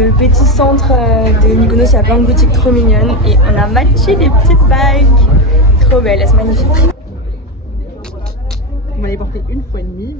le petit centre de Mykonos, il y a plein de boutiques trop mignonnes et on a matché des petites bagues. Trop belles, elles sont magnifiques. On va les porter une fois et demie.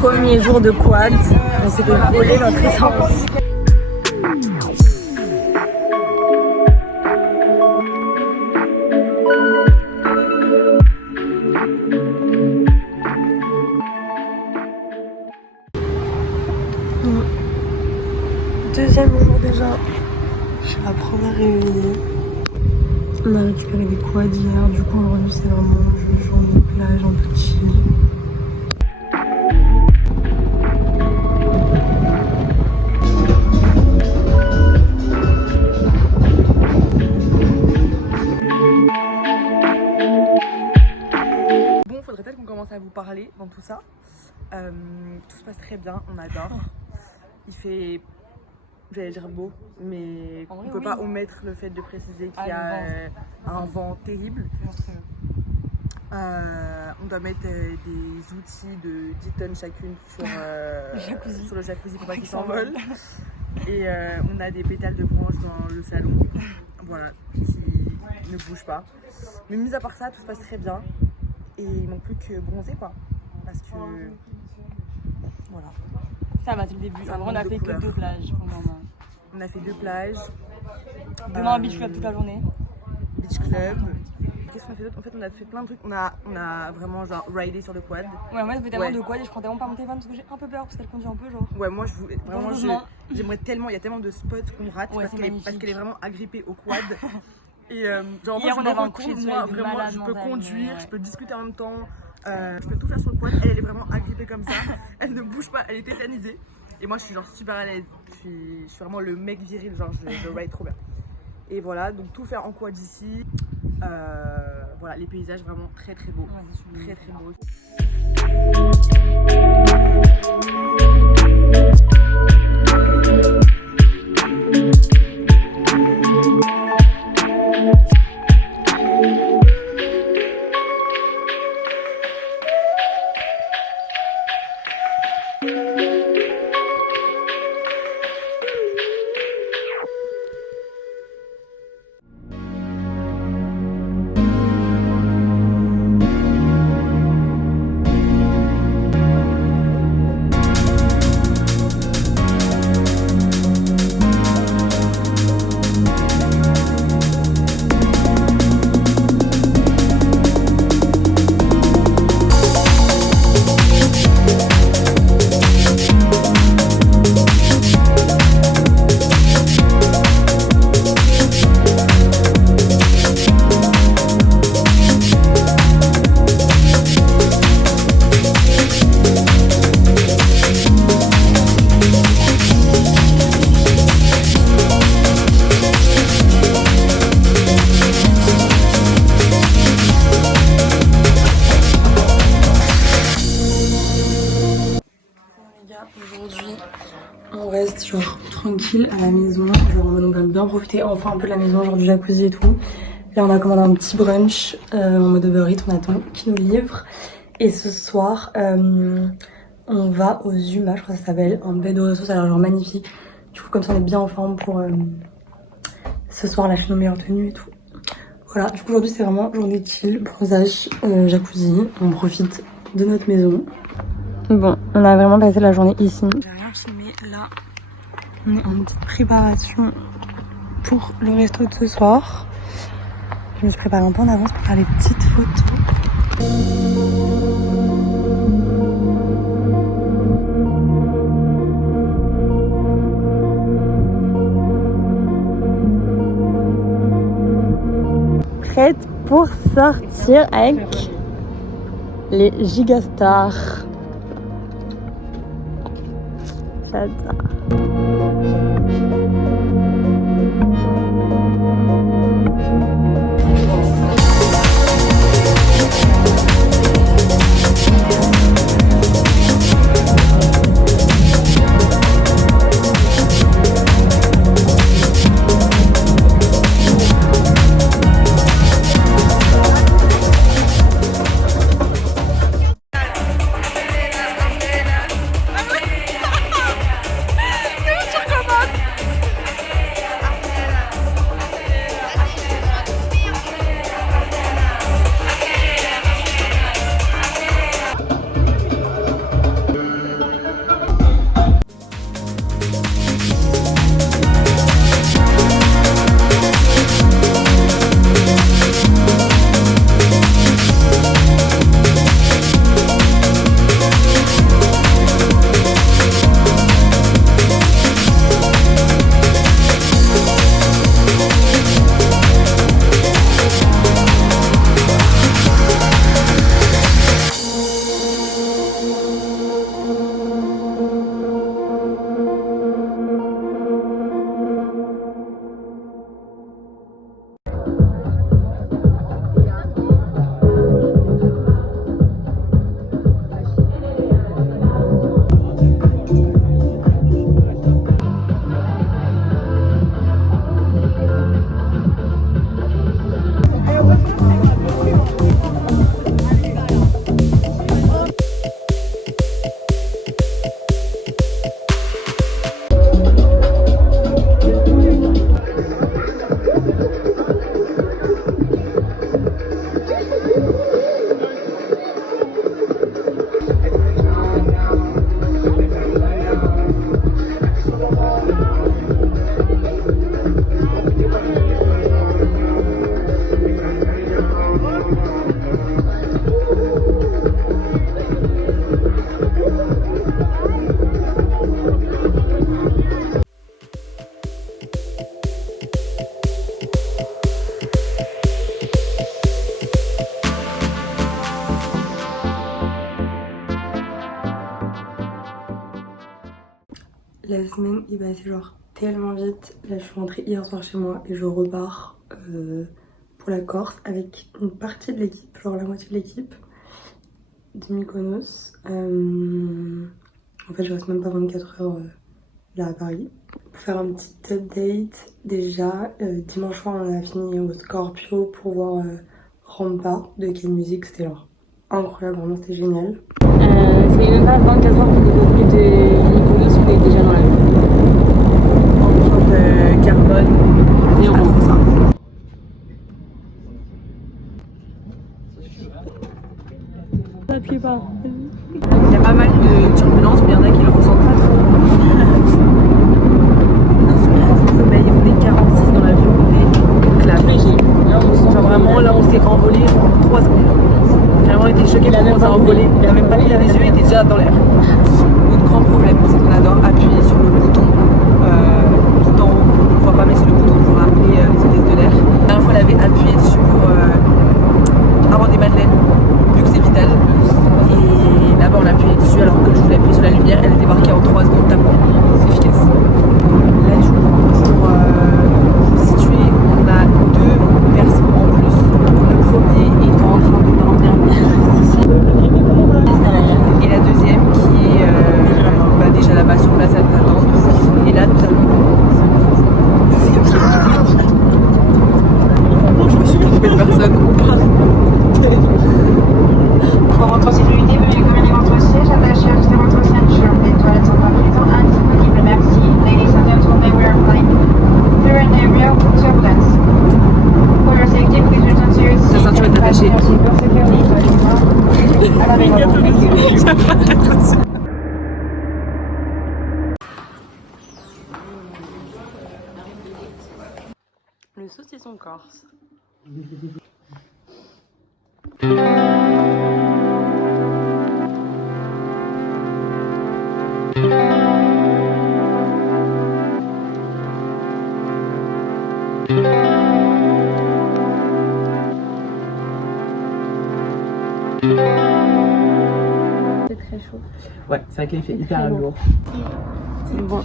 Premier jour de quad, on s'est fait voler notre essence. Deuxième jour déjà, je suis la première réveillée. On a récupéré des quads hier, du coup aujourd'hui c'est vraiment une journée plage, un peu chill. À vous parler dans tout ça. Tout se passe très bien, on adore. Il fait, j'allais dire beau, mais on ne peut pas omettre le fait de préciser qu'il y a un vent terrible. On doit mettre des outils de 10 tonnes chacune sur le jacuzzi pour pas qu'il s'envole. Et on a des pétales de branches dans le salon, voilà, qui ne bougent pas. Mais mis à part ça, tout se passe très bien. Et il manque plus que bronzer quoi, parce que voilà. Ça va, c'est le début. En vrai, on a fait que 2 plages pour le moment. On a fait 2 plages. Demain, beach club toute la journée. Beach club. Qu'est-ce qu'on a fait d'autre? En fait, on a fait plein de trucs. On a vraiment genre ridé sur le quad. Ouais, moi, ça fait tellement de quad et je prends tellement pas mon téléphone parce que j'ai un peu peur parce qu'elle conduit un peu, genre. Ouais, moi, je voulais vraiment. J'aimerais tellement. Il y a tellement de spots qu'on rate parce qu'elle est vraiment agrippée au quad. Et genre hier, moi, je me retrouve, moi vraiment je peux conduire, je peux discuter en même temps, je peux tout faire sur le quad. Elle est vraiment agrippée comme ça, elle ne bouge pas, elle est tétanisée. Et moi je suis genre super à l'aise, je suis vraiment le mec viril, genre je ride trop bien. Et voilà, donc tout faire en quad ici, voilà, les paysages vraiment très très beaux, très très beaux. Aujourd'hui, on reste genre tranquille à la maison, genre on va bien profiter enfin un peu de la maison, genre du jacuzzi et tout. Là on a commandé un petit brunch en mode Uber Eats, on attend qu'ils nous livrent. Et ce soir, on va au Zuma, je crois que ça s'appelle, un bed de ressources, ça a l'air genre magnifique. Du coup comme ça on est bien en forme pour ce soir lâcher nos meilleures tenues et tout. Voilà, du coup aujourd'hui c'est vraiment journée chill, bronzage, jacuzzi, on profite de notre maison. Bon, on a vraiment passé la journée ici. J'ai rien filmé, là on est en petite préparation pour le resto de ce soir. Je me suis préparée un peu en avance pour faire les petites photos. Prête pour sortir avec les Gigastars. J'adore. La semaine est passée genre tellement vite. Là je suis rentrée hier soir chez moi et je repars pour la Corse avec une partie de l'équipe, genre la moitié de l'équipe de Mykonos. En fait je reste même pas 24 heures là à Paris. Pour faire un petit update, déjà dimanche soir on a fini au Scorpio pour voir Rampa de Quelle Musique, c'était genre incroyable, vraiment c'était génial. Ça fait même pas 24 heures qu'on est revenu de Mykonos, on est déjà dans la ville. Empreinte carbone, Zéro. pas trop ça. N'appuie pas. Il y a pas mal de turbulences, mais il y en a qui le ressentent pas trop. Un sommeil, on est 46 dans l'avion, on est claqué. Genre vraiment, là on s'est envolé en 3 secondes. Vraiment, on était choqués parce qu'on s'est envolé. Il a même pas levé les yeux, il était déjà dans l'air. Notre grand problème, c'est qu'on adore appuyer sur le bouton tout en haut. On voit pas, mais c'est le bouton pour appeler les hôtesses de l'air. La dernière fois, elle avait appuyé dessus pour avoir des madeleines, vu que c'est vital. Et là-bas, on a appuyé dessus alors que je voulais appuyer sur la lumière. Elle était marquée en 3 secondes tapant. C'est efficace. Là, du coup, pour vous situer, on a 2 personnes en plus. Le premier étant en train de dormir ici. Et la deuxième qui est déjà là-bas sur place à nous attendre. Et là, nous allons. Je me suis trompée de personne. Pour votre sécurité, veuillez communiquer votre siège attaché à votre ceinture. Les toilettes sont à présent indisponibles. Merci. Ladies and gentlemen, we are flying through an area of turbulence. For your safety, please return to your seat. Ta ceinture est attachée. Le saucisson corse. très chaud. Ouais, c'est vrai qu'il fait hyper lourd. Bon,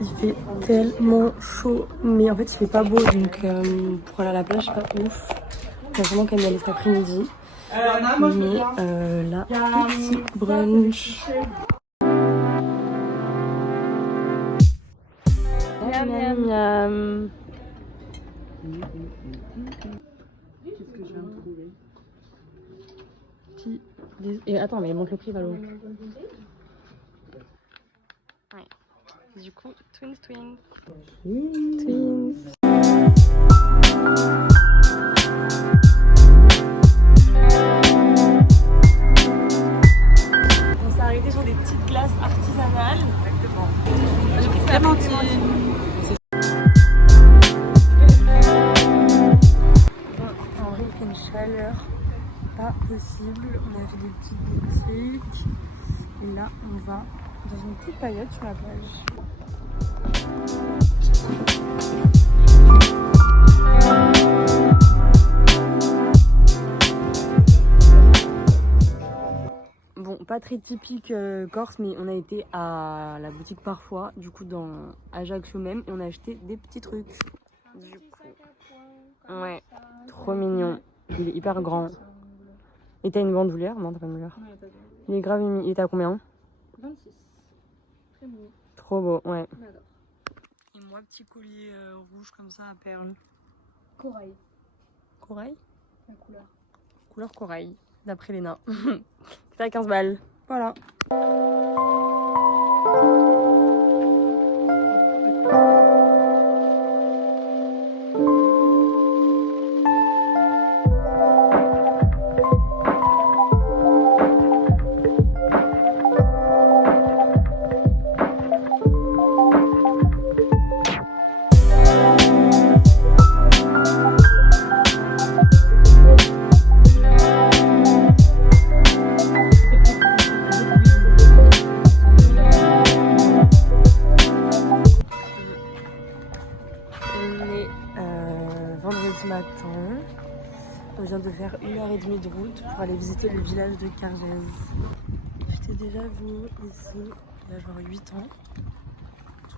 il fait tellement chaud, mais en fait il fait pas beau, donc pour aller à la plage c'est pas ouf. On va vraiment quand même y aller cet après-midi. Mais là, petit brunch. Miam miam miam. Qu'est-ce que je viens de trouver? Et attends, mais montre le prix, Valo. Ouais. Du coup, twins. Twins. On s'est arrêté sur des petites glaces artisanales. Exactement. J'ai pris clémentine. En vrai, il fait une chaleur pas possible. On a fait des petites boutiques. Et là, on va dans une petite paillote sur la plage. Bon, pas très typique corse, mais on a été à la boutique Parfois, du coup dans Ajaccio même, et on a acheté des petits trucs. Du coup, ouais, trop mignon. Il est hyper grand. Et t'as une bandoulière? Non, t'as pas une bandoulière. Il est grave mignon. Il était à combien? 26. Très beau. Trop beau, ouais. J'adore. Et moi, petit collier rouge comme ça à perles. Corail. Corail? La couleur. Couleur corail, d'après Léna. C'était à 15 balles. Voilà. Vendredi matin, on vient de faire 1h30 de route pour aller visiter le village de Cargèse. J'étais déjà venue ici il y a genre 8 ans,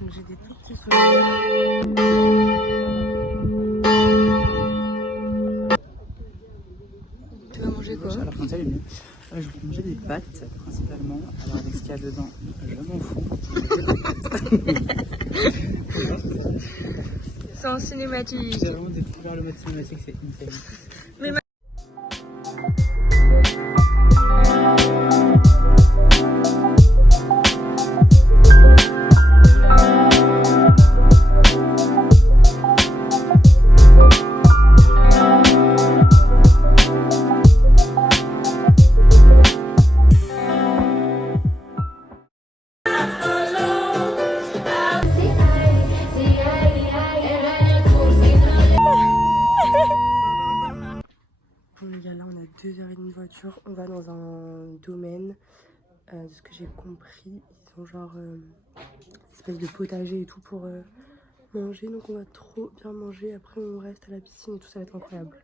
donc j'ai des tout petits souvenirs. Tu vas manger quoi? Alors comme ça, il est mieux. Je vais manger des pâtes principalement. Alors avec ce qu'il y a dedans, je m'en fous. Sans cinématique. J'ai vraiment découvert le mode cinématique, c'est insane. Bon les gars, là on a 2h30 de voiture, on va dans un domaine, de ce que j'ai compris, ils ont genre une espèce de potager et tout pour manger, donc on va trop bien manger, après on reste à la piscine et tout, ça va être incroyable.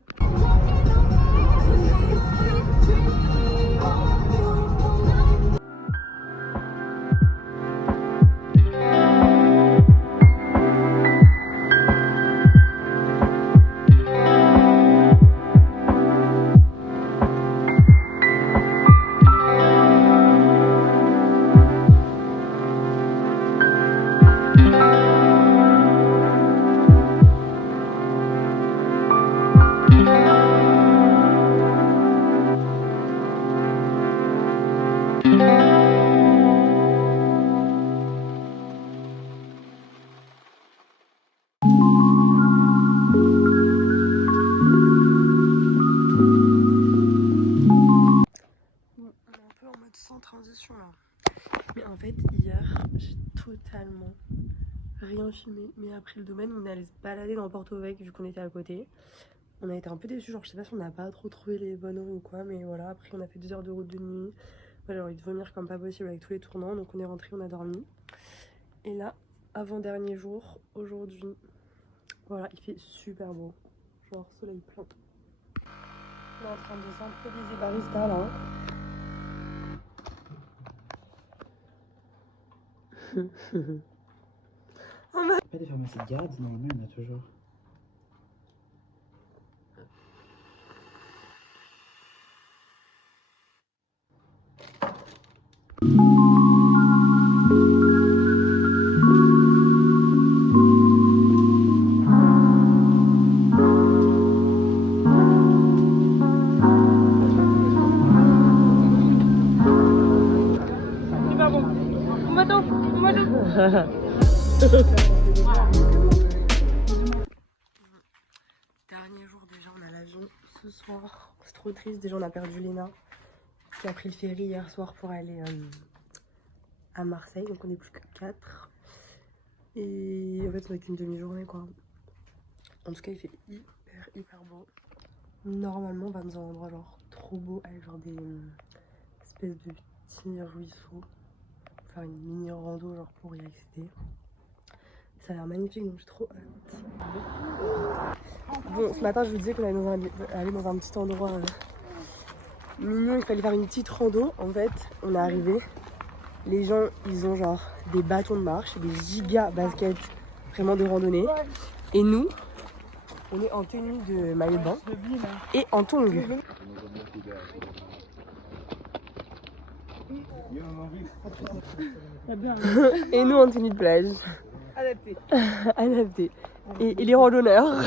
Transition là. Mais en fait hier j'ai totalement rien filmé, mais après le domaine on est allé se balader dans Porto Vecchio vu qu'on était à côté. On a été un peu déçus, genre je sais pas si on n'a pas trop trouvé les bonnes rues ou quoi, mais voilà, après on a fait 2 heures de route de nuit. Moi j'ai envie de vomir comme pas possible avec tous les tournants, donc on est rentré, on a dormi. Et là, avant-dernier jour, aujourd'hui, voilà, il fait super beau, genre soleil plein. On est en train de s'improviser barista là. Pas des pharmacies de garde, normalement il y en a toujours. Dernier jour déjà, on a l'avion ce soir. C'est trop triste, déjà on a perdu Léna qui a pris le ferry hier soir pour aller à Marseille, donc on est plus que 4. Et en fait on a qu'une demi-journée quoi. En tout cas il fait hyper beau. Normalement on va dans un endroit genre trop beau avec genre des espèces de petits ruisseaux. Faire une mini rando genre pour y accéder. Ça a l'air magnifique donc j'ai trop hâte. Bon, ce matin je vous disais qu'on allait dans un petit endroit mignon, il fallait faire une petite rando. En fait, on est arrivé, les gens ils ont genre des bâtons de marche, des giga baskets vraiment de randonnée. Et nous, on est en tenue de maillot de bain et en tongs. Et nous en tenue de plage. Adapté. Adapté. Et les randonneurs.